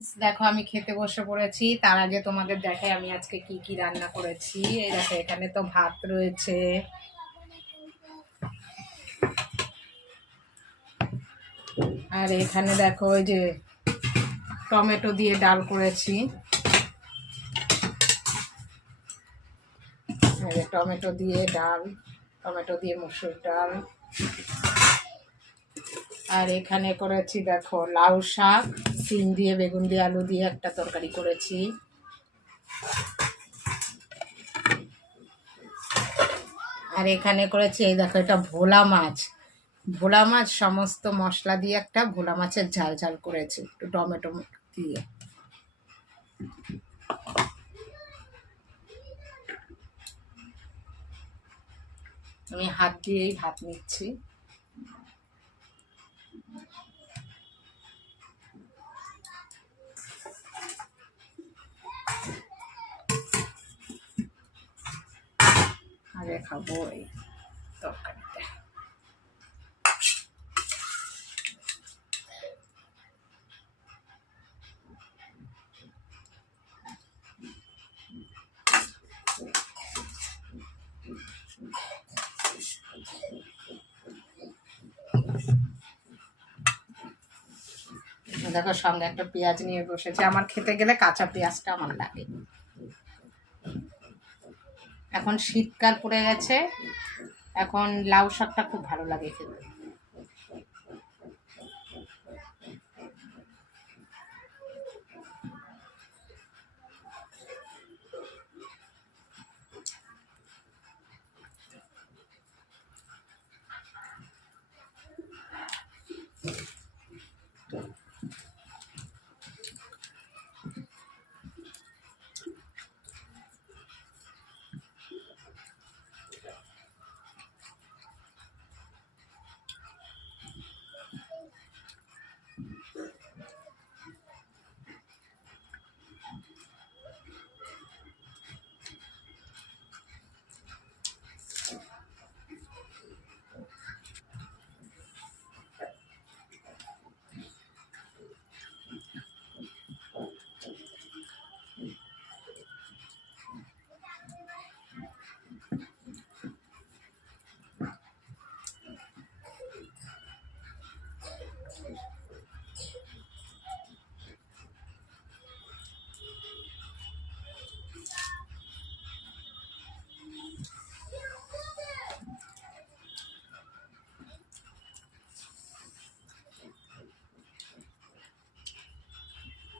দেখো আমি খেতে বসে পড়েছি। তার আগে তোমাদের দেখাই আমি আজকে কি কি রান্না করেছি। এই দেখো এখানে তো ভাত রয়েছে, আর এখানে দেখো ওই যে টমেটো দিয়ে ডাল করেছি, টমেটো দিয়ে ডাল, টমেটো দিয়ে মসুর ডাল। আর এখানে করেছি দেখো লাউ শাক, সিম দিয়ে বেগুন দিয়ে আলু দিয়ে একটা তরকারি করেছি। আর এখানে করেছি এই দেখো এটা ভোলা মাছ, ভোলা মাছ সমস্ত মশলা দিয়ে একটা ভোলা মাছের ঝাল ঝাল করেছি একটু টমেটো দিয়ে। আমি হাত দিয়েই ভাত নিচ্ছি। আগে খাবো এই তরকারিটা। দেখো সঙ্গে একটা পেঁয়াজ নিয়ে বসেছে, আমার খেতে গেলে কাঁচা পেঁয়াজটা আমার লাগে। এখন শীতকাল পড়ে গেছে, এখন লাউ শাকটা খুব ভালো লাগে খেতে।